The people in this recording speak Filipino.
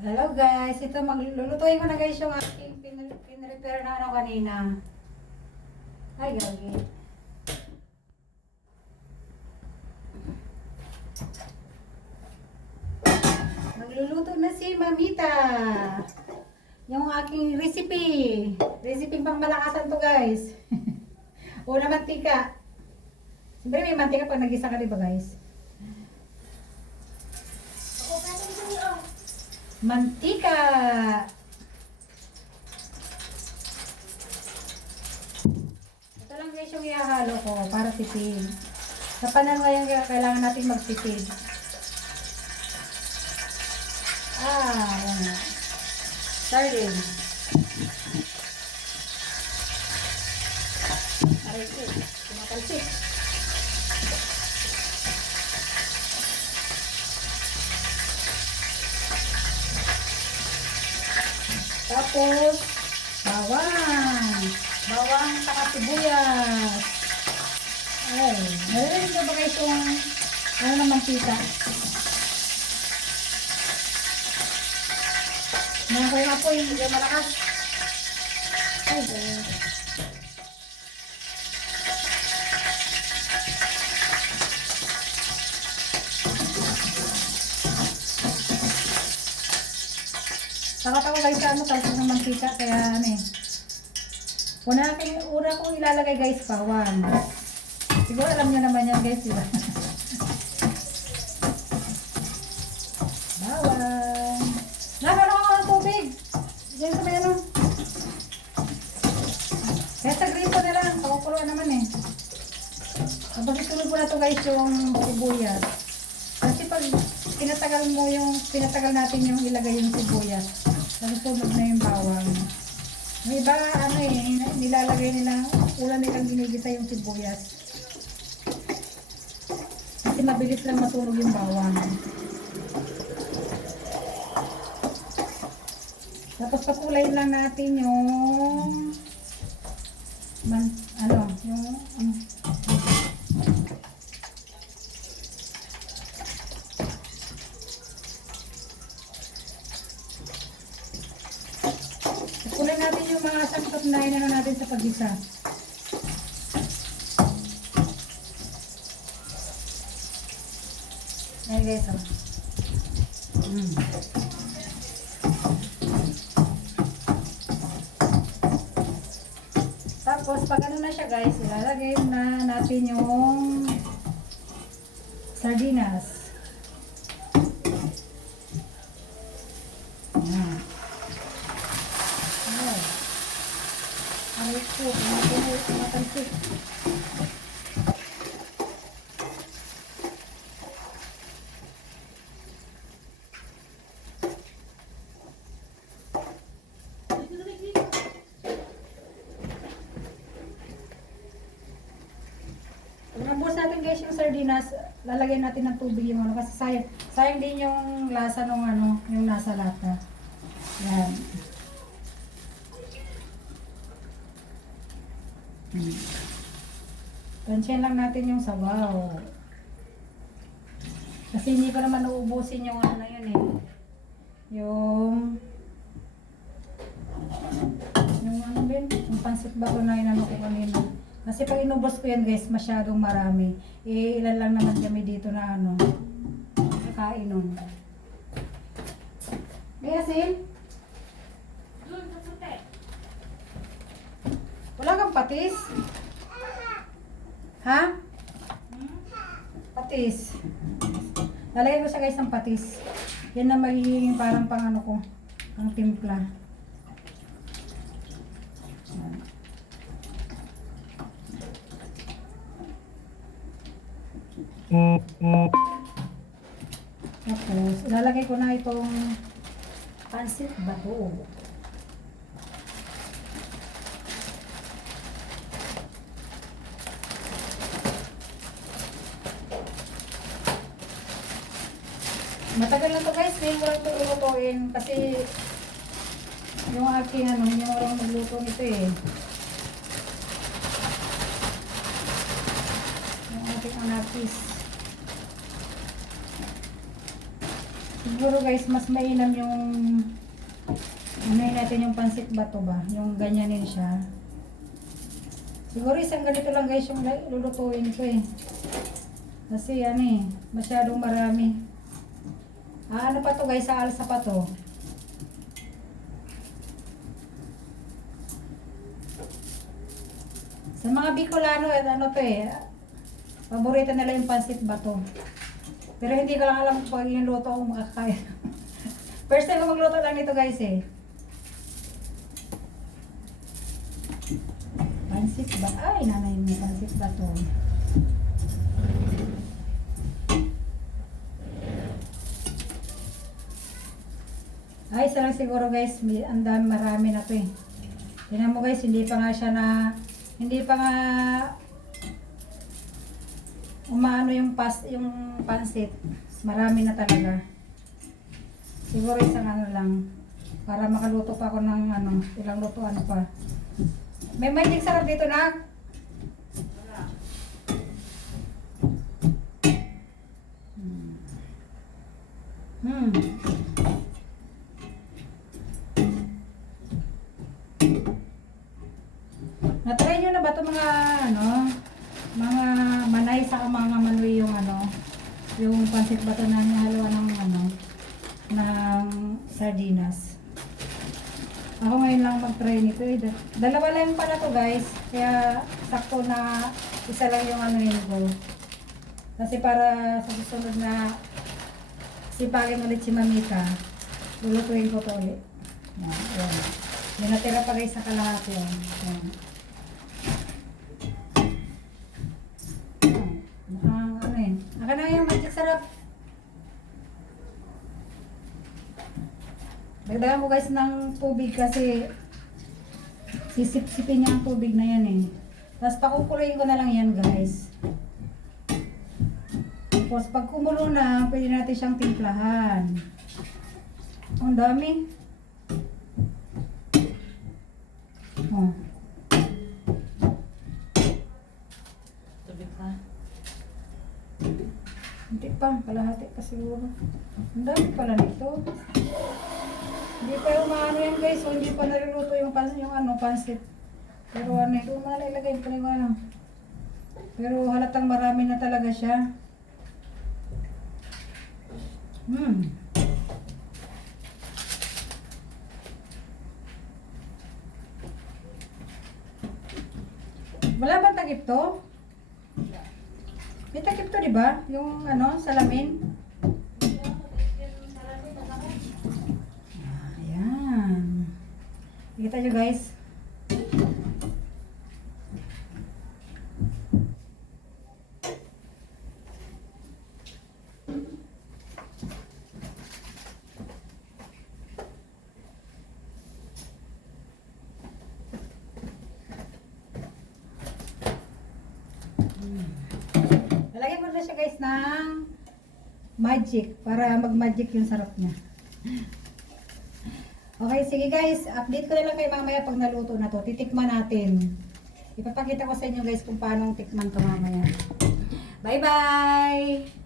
Hello guys, ito maglulutuin ko na guys yung aking pinrepair na ano kanina. Ay, gagi. Magluluto na si Mamita. Yung aking recipe. Recipe pang malakasan to guys. Una mantika. Siyempre may mantika pag nag-isa ka diba guys? Mantika. Ito lang guys yung ihahalo ko para tipid. Sa panahon ngayon kailangan natin magtipid. Yan na. Sardine. Aray ko. Tumatalsik. Tapos, bawang. Bawang saka sibuyas. Ay, narinig na ba guys yung ano na mantika? Nako yung apoy, hindi malakas. Ay, God. Takot ako guys sa ano, talsik ng mantika, kaya ano eh. Una kong ilalagay guys, bawang. Siguro alam nyo naman yan guys, diba? Bawang. Nakaroon ako ng tubig. Diyan sa may ano. Kaya sa grito na lang, pakukuloan naman eh. Tapos isunod ko na to guys yung sibuyas. Kasi pag pinatagal natin yung ilagay yung sibuyas, nasusunod na yung bawang. May iba ano eh, nilalagay nila, ulan nilang ginigisa yung sibuyas. Kasi mabilis lang masunog yung bawang. Tapos pakulayin lang natin yung kulay natin yung mga sangkot na inano natin sa pag-isa. Ayan guys, oh. Tapos pag ano na siya guys, ilalagay na natin yung sardinas. Ayan. Aray ko, tumatalsik. Pag nabuhos natin guys yung sardinas, lalagyan natin ng tubig yung ano, kasi sayang din yung lasa ng ano, yung nasa lata. Yan. Tansyan lang natin yung sabaw. Kasi hindi pa naman uubusin yung ano na yun eh. Yung ano din, yung pansit bato na inano ko kanina. Kasi pag inubos ko yan guys, masyadong marami. Ilan lang naman kami dito na ano, kakain nun. Kaya Sil? Wala kang patis? Ha? Patis. Lalagyan ko siya guys ng patis. Yan na magiging parang pang ano ko, ang timpla. Tapos, ilalagay ko na itong pansit bato. Matagal na to guys, ngayon ko lang ito lulutuin kasi yung aking ano, hindi mo lang magluto nito eh. Yung aking anakis. Siguro guys, mas mainam yung unahin natin yung pansit bato ba? Yung ganyanin siya. Siguro isang ganito lang guys yung lulutuin ko eh. Kasi ano eh, masyadong marami. Ano pa to guys, sa alsa pa to. Sa mga Bicolano, ano to eh, paborito nila yung pansit bato. Pero hindi ko lang alam kung yung luto ko makakaya. First time ko magluto lang nito guys eh. Pansit ba? Ay, nanay mo, pansit bato. Ay, isa lang siguro guys, ang dami, marami na to eh. Tingnan mo guys, hindi pa nga siya na, hindi pa nga umaano yung pansit. Marami na talaga. Siguro isang ano lang. Para makaluto pa ako ng ano, ilang lutuan pa. May magic sarap dito na. Hmm. Na-try nyo na ba ito mga ano, mga manay sa mga manoy yung ano, yung pansit bato na nihaluan ng ano, ng sardinas. Ako ngayon lang mag-try nito eh. Dalawa lang pala to guys, kaya sakto na isa lang yung ano yun ko. Kasi para sa susunod na sipagin ulit si Mamita, lulutuin ko to ulit. Yan. May natira pa guys sa kalahati yan. Yan. Ano eh. Aka na yung magic sarap. Dagdagan mo guys ng tubig kasi sisip-sipin niya ang tubig na yan eh. Tapos pakukuluin ko na lang yan guys. Tapos pag kumulo na, pwede natin siyang timplahan. Ang dami. Oh. Tubig pa. Hindi pa, kalahati pa siguro. Ang dami pala nito. Hindi pa yung maano yan guys, so hindi pa naluluto yung pansit. Pero ano, ito malalagay pa yung ano. Pero halatang marami na talaga siya. Wala bang takip to? May takip to, di ba? Yung ano, salamin. Ayan. Kita nyo guys. Lalagyan mo na siya guys ng magic para mag-magic yung sarap niya. Okay, sige guys, update ko na lang kayo mamaya pag naluto na to. Titikman natin. Ipapakita ko sa inyo guys kung paano tikman to mamaya. Bye bye!